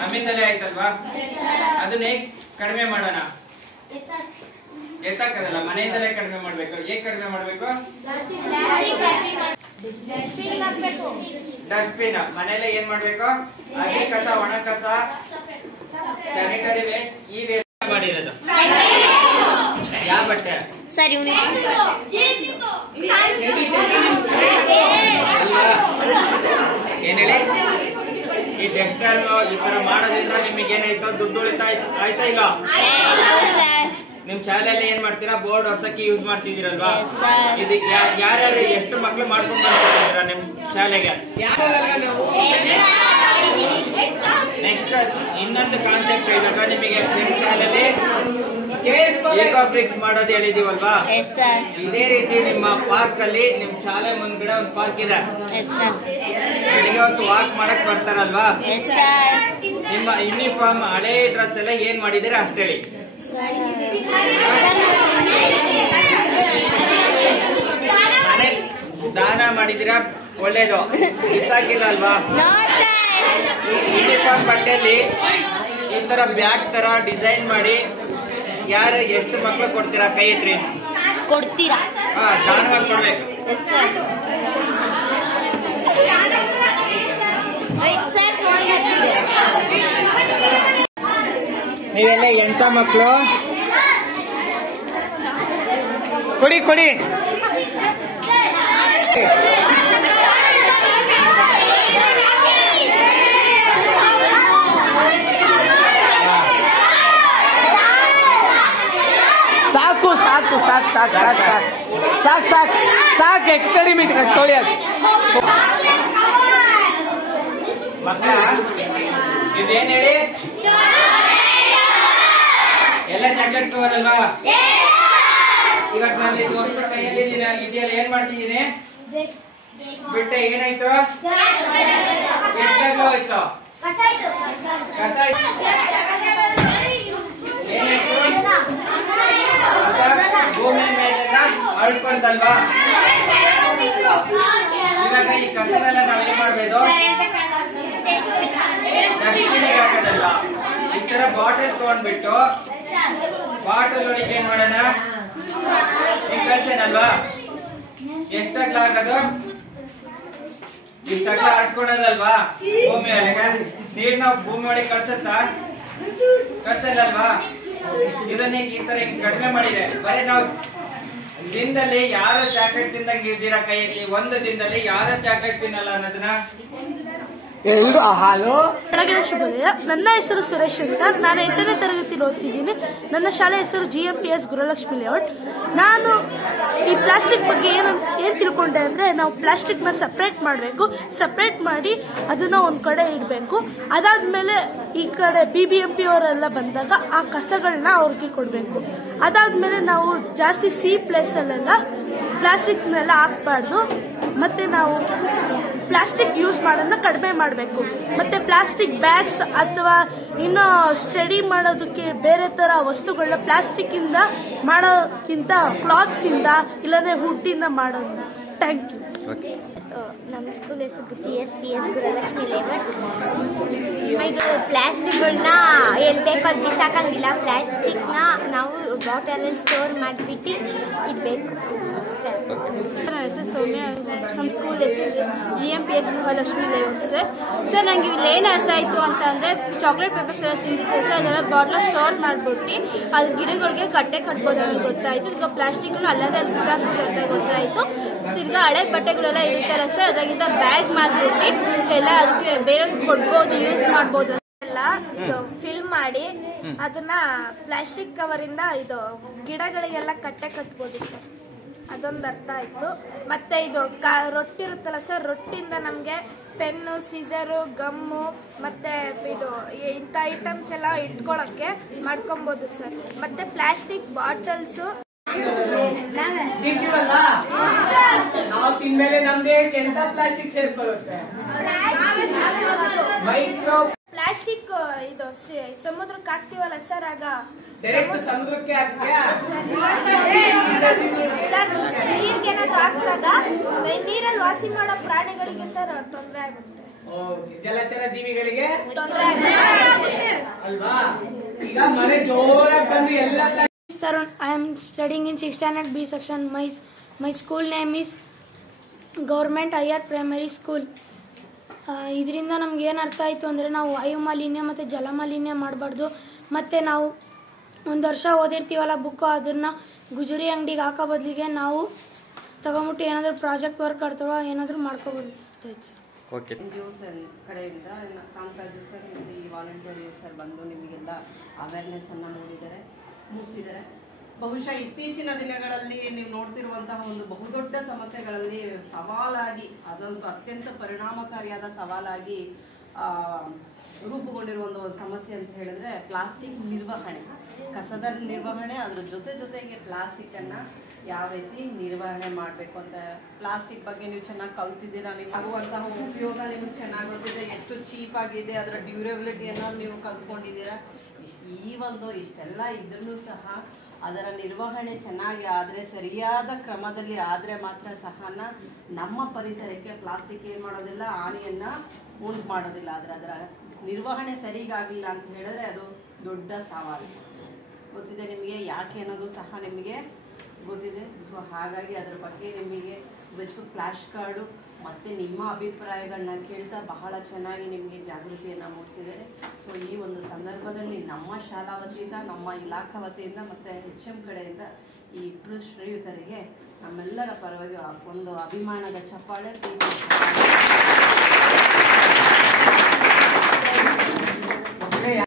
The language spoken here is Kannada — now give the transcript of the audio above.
ನಮ್ಮಿಂದಲೇ ಆಯ್ತಲ್ವಾ? ಅದನ್ನ ಹೇಗೆ ಕಡಿಮೆ ಮಾಡೋಣ? ಎತ್ತಕ್ಕದಲ್ಲ, ಮನೆಯಿಂದಲೇ ಕಡಿಮೆ ಮಾಡ್ಬೇಕು. ಹೇಗೆ ಕಡಿಮೆ ಮಾಡ್ಬೇಕು? ಡಸ್ಟ್ಬಿನ್. ಮನೆಯಲ್ಲೇ ಏನ್ ಮಾಡ್ಬೇಕು? ಹಸಿ ಕಸ, ಒಣ ಕಸ, ಸ್ಯಾನಿಟರಿ ವೇಸ್ಟ್, ಈ ವೇಸ್ಟ್ ಮಾಡಿರೋದು ಯಾವ ಬಟ್ಟೆ? ಸರಿ ಏನ್ ಹೇಳಿ? ಈ ಟೆಕ್ಸ್ಟೈಲ್ ಈ ತರ ಮಾಡೋದ್ರಿಂದ ನಿಮಗೆ ಏನಾಯ್ತು? ದುಡ್ಡು ಉಳಿತಾಯ ಆಯ್ತಾ ಇಲ್ಲ? ನಿಮ್ ಶಾಲೆಯಲ್ಲಿ ಏನ್ ಮಾಡ್ತೀರಾ? ಬೋರ್ಡ್ ಹೊಸಕ್ಕೆ ಯೂಸ್ ಮಾಡ್ತಿದ್ದೀರಲ್ವಾ? ಇದು ಯಾರ್ಯಾರು ಎಷ್ಟು ಮಕ್ಳು ಮಾಡ್ಕೊಂಡು ಬರ್ತಿದ್ದೀರಾ ನಿಮ್ ಶಾಲೆಗೆ? ನೆಕ್ಸ್ಟ್ ಇನ್ನೊಂದು ಕಾನ್ಸೆಪ್ಟ್ ಇವಾಗ ನಿಮಗೆ ನಿಮ್ ಶಾಲೆಯಲ್ಲಿ ಏಕೋಬ್ರಿಕ್ಸ್ ಮಾಡೋದು ಹೇಳಿದೀವಲ್ವಾ? ಇದೇ ರೀತಿ ನಿಮ್ಮ ಪಾರ್ಕ್ ಅಲ್ಲಿ, ನಿಮ್ ಶಾಲೆ ಮುಂದ್ಗಡೆ ಒಂದು ಪಾರ್ಕ್ ಇದೆ. ಬೆಳಿಗ್ಗೆ ಹೊತ್ತು ವಾಕ್ ಮಾಡಕ್ ಬರ್ತಾರಲ್ವಾ? ನಿಮ್ಮ ಯೂನಿಫಾರ್ಮ್ ಹಳೆ ಡ್ರೆಸ್ ಎಲ್ಲ ಏನ್ ಮಾಡಿದೀರ ಅಷ್ಟ ಹೇಳಿ. ಮನೆ ದಾನ ಮಾಡಿದಿರಾ? ಒಳ್ಳೇದು. ಬಿಸಾಕಿಲ್ಲ ಅಲ್ವಾ? ಯೂನಿಫಾರ್ಮ್ ಬಟ್ಟೆಯಲ್ಲಿ ಈ ತರ ಬ್ಯಾಗ್ ತರ ಡಿಸೈನ್ ಮಾಡಿ ಯಾರು ಎಷ್ಟು ಮಕ್ಳು ಕೊಡ್ತೀರಾ? ಕೈ ಎತ್ರಿ. ಕೊಡ್ತೀರಾ? ದಾನವಾಗಿ ಕೊಡ್ಬೇಕು. ನೀವೆಲ್ಲ ಎಂತ ಮಕ್ಕಳು? ಕೊಡಿ ಕೊಡಿ. ಸಾಕು ಸಾಕು ಸಾಕು ಸಾಕು ಸಾಕು ಸಾಕು ಸಾಕು ಸಾಕು ಸಾಕು. ಎಕ್ಸ್ಪೆರಿಮೆಂಟ್ ತೊಳಿ. ಅದು ಮಕ್ಕಳ ಇದೇನ್ ಹೇಳಿ? ಎಲ್ಲ ಚಾಕ್ಲೇಟ್ ಕವರ್ ಅಲ್ವಾ? ಇವಾಗ ನಾನು ಇದು ಅಷ್ಟು ಕೈಯಲ್ಲಿ ಇದೆಯಲ್ಲ, ಏನ್ ಮಾಡ್ತಿದ್ದೀನಿ? ಬಿಟ್ಟೆ ಏನಾಯ್ತು? ಎಷ್ಟಾಗ್ಲೂ ಹೋಯ್ತು? ಕಸ ಏನಾಯ್ತು? ಭೂಮಿ ಮೇಲೆಲ್ಲ ಅಳ್ಕೊಂತಲ್ವಾ? ಇವಾಗ ಈ ಕಸನೆಲ್ಲ ನಾವೇನ್ ಮಾಡ್ಬೇಕು? ಡಸ್ಟ್ಬಿನ್ಗೆ ಹಾಕೋದಲ್ಲ, ಈ ತರ ಬಾಟಲ್ ತಗೊಂಡ್ಬಿಟ್ಟು ಬಾಟಲ್ ಒಳಗೆ ಏನ್ ಮಾಡೋಣ? ಈಗ ಕಳ್ಸೇನಲ್ವಾ? ಎಷ್ಟಾಗ್ಲ ಹಾಕೋದು? ಇಷ್ಟಾಗ್ಲ ಆಡ್ಕೊಳೋದಲ್ವಾ? ಭೂಮಿ ಒಳಗೆ ನೀರ್ ನಾವು ಭೂಮಿ ಒಳಗೆ ಕಳ್ಸತ್ತಾ? ಕಳ್ಸಲ್ಲಲ್ವಾ? ಇದನ್ನ ಈ ತರ ಕಡಿಮೆ ಮಾಡಿದೆ. ಬರೀ ನಾವು ದಿನದಲ್ಲಿ ಯಾರು ಚಾಕ್ಲೇಟ್ ತಿಂದಂಗೆ ಇದ್ದೀರಾ? ಕೈ ಎತ್ತಿ. ಒಂದು ದಿನದಲ್ಲಿ ಯಾರು ಚಾಕ್ಲೇಟ್ ತಿನ್ನಲ್ಲ ಅನ್ನೋದನ್ನ ಬೆಳಗಿನ ಶುಭೋದಯ. ನನ್ನ ಹೆಸರು ಸುರೇಶ್ ಅಂತ. ನಾನು 8ನೇ ತರಗತಿಯಲ್ಲಿ ಓದ್ತಿದ್ದೀನಿ. ನನ್ನ ಶಾಲೆ ಹೆಸರು GMPS ಗೃಹಲಕ್ಷ್ಮಿ ಲೇಔಟ್. ನಾನು ಈ ಪ್ಲಾಸ್ಟಿಕ್ ಬಗ್ಗೆ ಏನು ತಿಳ್ಕೊಂಡೆ ಅಂದರೆ, ನಾವು ಪ್ಲಾಸ್ಟಿಕ್ನ ಸಪ್ರೇಟ್ ಮಾಡಬೇಕು. ಸಪ್ರೇಟ್ ಮಾಡಿ ಅದನ್ನು ಒಂದು ಕಡೆ ಇಡಬೇಕು. ಅದಾದಮೇಲೆ ಈ ಕಡೆ BBMP ಅವರೆಲ್ಲ ಬಂದಾಗ ಆ ಕಸಗಳನ್ನ ಅವ್ರಿಗೆ ಕೊಡಬೇಕು. ಅದಾದಮೇಲೆ ನಾವು ಜಾಸ್ತಿ ಪ್ಲೇಸಲ್ಲೆಲ್ಲ ಪ್ಲಾಸ್ಟಿಕ್ನೆಲ್ಲ ಹಾಕ್ಬಾರ್ದು. ಮತ್ತು ನಾವು ಪ್ಲಾಸ್ಟಿಕ್ ಯೂಸ್ ಮಾಡೋದನ್ನ ಕಡಿಮೆ ಮಾಡಬೇಕು. ಮತ್ತು ಪ್ಲಾಸ್ಟಿಕ್ ಬ್ಯಾಗ್ಸ್ ಅಥವಾ ಇನ್ನು ಸ್ಟಡಿ ಮಾಡೋದಕ್ಕೆ ಬೇರೆ ಥರ ವಸ್ತುಗಳನ್ನ ಪ್ಲಾಸ್ಟಿಕ್ಕಿಂದ ಮಾಡೋಕ್ಕಿಂತ ಕ್ಲಾತ್ಸಿಂದ ಇಲ್ಲದೆ ವುಡ್ಡಿಂದ ಮಾಡೋದನ್ನ. Thank you. ನಮ್ಮ ಸ್ಕೂಲ್ ಹೆಸರು GSPS ಗೃಹಲಕ್ಷ್ಮಿ ಲೇಔಟ್. ಇದು ಪ್ಲಾಸ್ಟಿಕ್ಗಳನ್ನ ಎಲ್ಲಿ ಬೇಕೋ ಅಲ್ಲಿ ಬಿಸಾಕಂಗಿಲ್ಲ. ಪ್ಲಾಸ್ಟಿಕ್ನ ನಾವು ಬಾಟಲಲ್ಲಿ ಸ್ಟೋರ್ ಮಾಡಿಬಿಟ್ಟು ಇಡಬೇಕು. ನನ್ನ ಹೆಸರು ಸೌಮ್ಯ. ನಮ್ಮ ಸ್ಕೂಲ್ ಹೆಸರು GMPS ಗೃಹಲಕ್ಷ್ಮಿ ಲೇಔಟ್ ಸರ್. ನಂಗೆ ಇಲ್ಲಿ ಏನು ಅರ್ಥ ಆಯಿತು ಅಂತ ಅಂದರೆ, ಚಾಕ್ಲೇಟ್ ಪೇಪರ್ಸ್ ಎಲ್ಲ ತಿಂದಿದ್ದೆ ಸರ್, ಅದೆಲ್ಲ ಬಾಟ್ಲ ಸ್ಟೋರ್ ಮಾಡಿಬಿಟ್ಟು ಅದು ಗಿಡಗಳಿಗೆ ಕಟ್ಟೆ ಕಟ್ಬೋದು ಅಂತ ಗೊತ್ತಾಯಿತು. ಈಗ ಪ್ಲಾಸ್ಟಿಕ್ನು ಅಲ್ಲದೆ ಅಲ್ಲಿ ಬಿಸಾಕ್ಬೋದು ಅಂತ ಗೊತ್ತಾಯಿತು. ತಿರ್ಗಾ ಹಳೆ ಬಟ್ಟೆಗಳೆಲ್ಲ ಇರುತ್ತಲ್ಲ ಸರ್, ಅದಾಗಿಂದ ಬ್ಯಾಗ್ ಮಾಡಿಬಿಟ್ಟು ಎಲ್ಲ ಅದಕ್ಕೆ ಬೇರೆ ಕೊಡ್ಬೋದು, ಯೂಸ್ ಮಾಡ್ಬೋದು. ಇದು ಫಿಲ್ ಮಾಡಿ ಅದನ್ನ ಪ್ಲಾಸ್ಟಿಕ್ ಕವರ್ ಇಂದ ಇದು ಗಿಡಗಳಿಗೆಲ್ಲ ಕಟ್ಟೆ ಕಟ್ಬೋದು ಸರ್. ಅದೊಂದು ಅರ್ಥ ಆಯ್ತು. ಮತ್ತೆ ಇದು ರೊಟ್ಟಿ ಇರುತ್ತಲ್ಲ ಸರ್, ರೊಟ್ಟಿಯಿಂದ ನಮ್ಗೆ ಪೆನ್ನು, ಸೀಸರು, ಗಮ್ಮು ಮತ್ತೆ ಇದು ಇಂಥ ಐಟಮ್ಸ್ ಎಲ್ಲ ಇಟ್ಕೊಳಕ್ಕೆ ಮಾಡ್ಕೊಬೋದು ಸರ್. ಮತ್ತೆ ಪ್ಲಾಸ್ಟಿಕ್ ಬಾಟಲ್ಸು ನಾವು ತಿಂದ್ಮೇಲೆ ನಮ್ಗೆ ಎಂತ ಪ್ಲಾಸ್ಟಿಕ್ ಸೇರ್ಕೊಳ್ಳುತ್ತೆ? ಮೈಕ್ರೋ ಪ್ಲಾಸ್ಟಿಕ್ ಇದು ಸಮುದ್ರಕ್ಕೆ ಹಾಕ್ತಿವಲ್ಲ ಸರ್, ಆಗ ಸಮುದ್ರಕ್ಕೆ ನೀರ್ಗೆ ಹಾಕಿದಾಗ ನೀರಲ್ಲಿ ವಾಸಿ ಮಾಡೋ ಪ್ರಾಣಿಗಳಿಗೆ ಸರ್ ತೊಂದರೆ ಆಗುತ್ತೆ. ಓಕೆ, ಜಲಚರ ಜೀವಿಗಳಿಗೆ ಅಲ್ವಾ? ಈಗ ಮಳೆ ಜೋರಾಗಿ ಬಂದು ಎಲ್ಲ Tarun, I am studying in 6th standard B section. My school name is Government Higher Primary School. ಇದರಿಂದ ನಮ್ಗೆ ಏನು ಅರ್ಥ ಆಯಿತು ಅಂದರೆ ನಾವು ವಾಯು ಮಾಲಿನ್ಯ ಮತ್ತು ಜಲ ಮಾಲಿನ್ಯ ಮಾಡಬಾರ್ದು. ಮತ್ತು ನಾವು ಒಂದು ವರ್ಷ ಓದಿರ್ತೀವಲ್ಲ ಬುಕ್ಕು, ಅದನ್ನು ಗುಜರಿ ಅಂಗಡಿಗೆ ಹಾಕೋ ಬದಲಿಗೆ ನಾವು ತಗೊಂಬಿಟ್ಟು ಏನಾದರೂ ಪ್ರಾಜೆಕ್ಟ್ ವರ್ಕ್ ಅಥವಾ ಏನಾದರೂ ಮಾಡ್ಕೊಬೋದು. ಓಕೆ. NGO ಕಡೆಯಿಂದ ಕಾಮರಾಜ್ ಸರ್ ಮತ್ತು ಈ ವಾಲಂಟಿಯರ್ ಸರ್ ಬಂದು ನಿಮಗೆಲ್ಲ ಅವೇರ್ನೆಸ್ಸನ್ನು ಮೂಡಿಸಿದ್ದಾರೆ. ಬಹುಶಃ ಇತ್ತೀಚಿನ ದಿನಗಳಲ್ಲಿ ನೀವು ನೋಡ್ತಿರುವಂತಹ ಒಂದು ಬಹುದೊಡ್ಡ ಸಮಸ್ಯೆಗಳಲ್ಲಿ ಸವಾಲಾಗಿ, ಅದಂತೂ ಅತ್ಯಂತ ಪರಿಣಾಮಕಾರಿಯಾದ ಸವಾಲಾಗಿ ರೂಪುಗೊಂಡಿರುವ ಒಂದು ಸಮಸ್ಯೆ ಅಂತ ಹೇಳಿದ್ರೆ ಪ್ಲಾಸ್ಟಿಕ್ ನಿರ್ವಹಣೆ, ಕಸದ ನಿರ್ವಹಣೆ. ಅದ್ರ ಜೊತೆಗೆ ಪ್ಲಾಸ್ಟಿಕ್ಕನ್ನು ಯಾವ ರೀತಿ ನಿರ್ವಹಣೆ ಮಾಡಬೇಕು ಅಂತ. ಪ್ಲಾಸ್ಟಿಕ್ ಬಗ್ಗೆ ನೀವು ಚೆನ್ನಾಗಿ ಕಲ್ತಿದ್ದೀರಾ, ನಿಮ್ಗೆ ಆಗುವಂತಹ ಉಪಯೋಗ ನಿಮ್ಗೆ ಚೆನ್ನಾಗಿ ಗೊತ್ತಿದೆ, ಎಷ್ಟು ಚೀಪ್ ಆಗಿದೆ, ಅದರ ಡ್ಯೂರೇಬಿಲಿಟಿಯನ್ನು ನೀವು ಕಲ್ತ್ಕೊಂಡಿದ್ದೀರಾ. ಈ ಒಂದು ಇಷ್ಟೆಲ್ಲ ಇದ್ರೂ ಸಹ ಅದರ ನಿರ್ವಹಣೆ ಚೆನ್ನಾಗಿ ಆದರೆ, ಸರಿಯಾದ ಕ್ರಮದಲ್ಲಿ ಆದರೆ ಮಾತ್ರ ಸಹ ನಮ್ಮ ಪರಿಸರಕ್ಕೆ ಪ್ಲಾಸ್ಟಿಕ್ ಏನು ಮಾಡೋದಿಲ್ಲ, ಹಾನಿಯನ್ನು ಉಂಟು ಮಾಡೋದಿಲ್ಲ. ಆದರೆ ಅದರ ನಿರ್ವಹಣೆ ಸರಿಗಾಗಿಲ್ಲ ಅಂತ ಹೇಳಿದ್ರೆ ಅದು ದೊಡ್ಡ ಸವಾಲು. ಗೊತ್ತಿದೆ ನಿಮಗೆ, ಯಾಕೆ ಅನ್ನೋದು ಸಹ ನಿಮಗೆ ಗೊತ್ತಿದೆ. ಸೊ ಹಾಗಾಗಿ ಅದರ ಬಗ್ಗೆ ನಿಮಗೆ ವಿತ್ ಫ್ಲ್ಯಾಶ್ ಕಾರ್ಡು ಮತ್ತು ನಿಮ್ಮ ಅಭಿಪ್ರಾಯಗಳನ್ನ ಕೇಳ್ತಾ ಬಹಳ ಚೆನ್ನಾಗಿ ನಿಮಗೆ ಜಾಗೃತಿಯನ್ನು ಮೂಡಿಸಿದ್ದಾರೆ. ಸೊ ಈ ಒಂದು ಸಂದರ್ಭದಲ್ಲಿ ನಮ್ಮ ಶಾಲಾ ವತಿಯಿಂದ, ನಮ್ಮ ಇಲಾಖಾ ವತಿಯಿಂದ ಮತ್ತು HM ಕಡೆಯಿಂದ ಈ ಇಬ್ಬರು ಶ್ರೀಯುತರಿಗೆ ನಮ್ಮೆಲ್ಲರ ಪರವಾಗಿ ಒಂದು ಅಭಿಮಾನದ ಚಪ್ಪಾಳೆ.